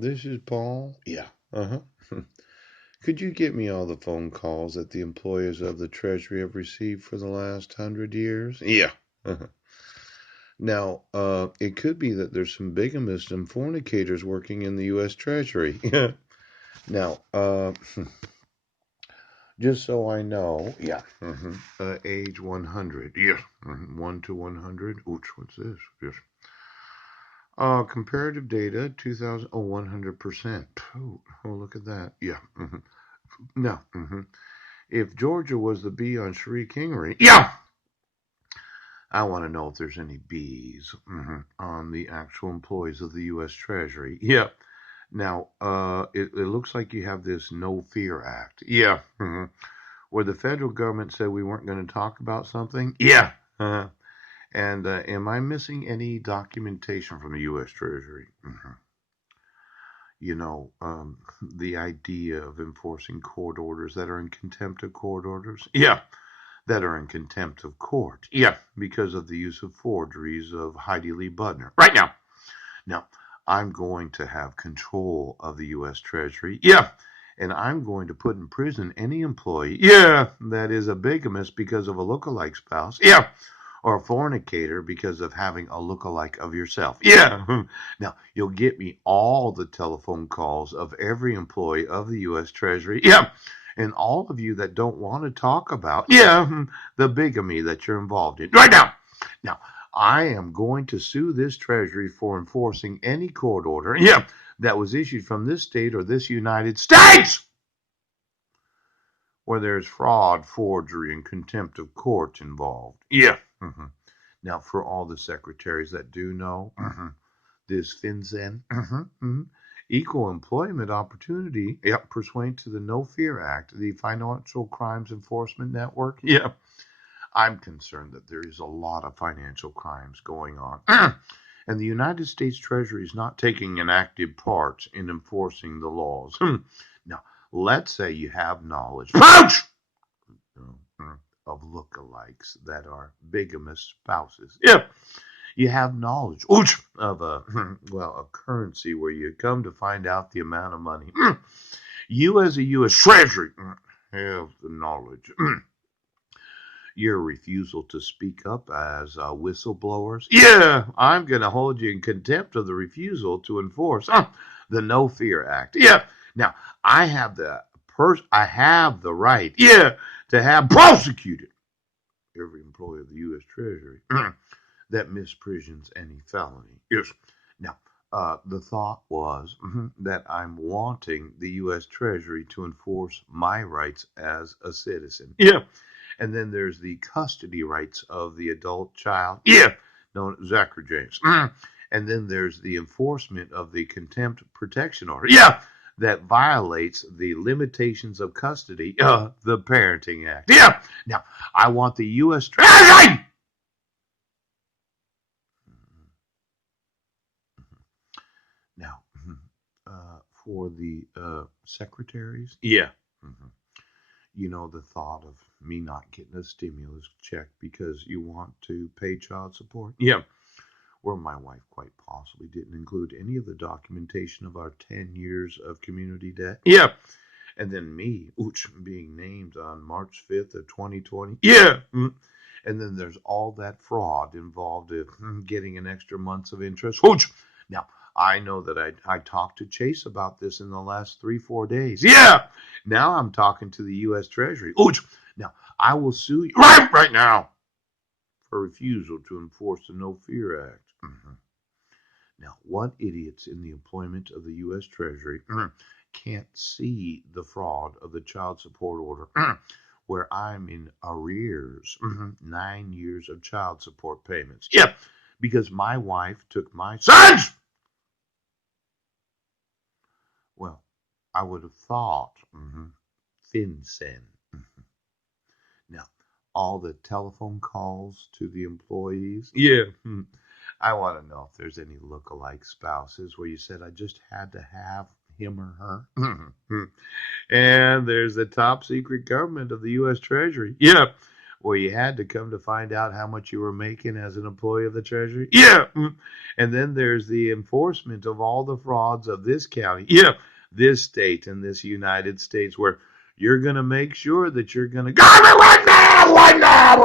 This is Paul. Yeah. Uh huh. Could you get me all the phone calls that the employees of the Treasury have received for the last 100 years? Yeah. Uh-huh. Now, it could be that there's some bigamists and fornicators working in the U.S. Treasury. Now, just so I know, yeah. Age 100. Yeah. 1 to 100. Ooch, what's this? Yes. Comparative data, 2000. Oh, 100%. Oh, look at that. Yeah. No. If Georgia was the bee on Cherie Kingery, yeah, I want to know if there's any bees on the actual employees of the U.S. Treasury. Yeah. Now, it looks like you have this No Fear Act. Yeah. Where the federal government said we weren't going to talk about something. Yeah. And am I missing any documentation from the U.S. Treasury? You know, the idea of enforcing court orders that are in contempt of court orders. Yeah. That are in contempt of court. Yeah, because of the use of forgeries of Heidi Lee Budner. Right now. Now, I'm going to have control of the U.S. Treasury. Yeah. And I'm going to put in prison any employee, yeah, that is a bigamist because of a look-alike spouse. Yeah. Or a fornicator because of having a look-alike of yourself. Yeah. Now, you'll get me all the telephone calls of every employee of the U.S. Treasury. Yeah. And all of you that don't want to talk about, yeah, the bigamy that you're involved in. Right now. Now, I am going to sue this Treasury for enforcing any court order, yeah, that was issued from this state or this United States where there's fraud, forgery, and contempt of court involved. Yeah. Now, for all the secretaries that do know, this FinCEN, Equal Employment Opportunity, yep, pursuant to the No Fear Act, the Financial Crimes Enforcement Network, yeah, I'm concerned that there is a lot of financial crimes going on. And the United States Treasury is not taking an active part in enforcing the laws. Now, let's say you have knowledge of lookalikes that are bigamous spouses. Yeah. You have knowledge of a a currency where you come to find out the amount of money. You as a U.S. Treasury have the knowledge. Your refusal to speak up as whistleblowers. Yeah, I'm going to hold you in contempt of the refusal to enforce the No Fear Act. Yeah. Now, I have the right, yeah, to have prosecuted every employee of the U.S. Treasury that misprisions any felony. Yes. Now, the thought was that I'm wanting the U.S. Treasury to enforce my rights as a citizen. Yeah. And then there's the custody rights of the adult child. Yeah. Known as Zachary James. And then there's the enforcement of the contempt protection order. Yeah. That violates the limitations of custody, the Parenting Act. Yeah. Now, I want the U.S. Treasury. Now, for the secretaries, yeah. You know, the thought of me not getting a stimulus check because you want to pay child support, yeah. Where my wife quite possibly didn't include any of the documentation of our 10 years of community debt, yeah. And then me, being named on March 5th of 2020, yeah. And then there's all that fraud involved in getting an extra months of interest. Now, I know that I talked to Chase about this in the last 3-4 days. Yeah. Now I'm talking to the U.S. Treasury. Now, I will sue you right now for refusal to enforce the No Fear Act. Now, what idiots in the employment of the U.S. Treasury can't see the fraud of the child support order where I'm in arrears 9 years of child support payments? Yeah, because my wife took my sons. Well, I would have thought FinCEN. Now, all the telephone calls to the employees. Yeah. I want to know if there's any look-alike spouses where you said, I just had to have him or her. And there's the top secret government of the U.S. Treasury. Yeah. where you had to come to find out how much you were making as an employee of the Treasury. Yeah. And then there's the enforcement of all the frauds of this county. Yeah. This state and this United States, where you're going to make sure that you're going to go right now, right now, right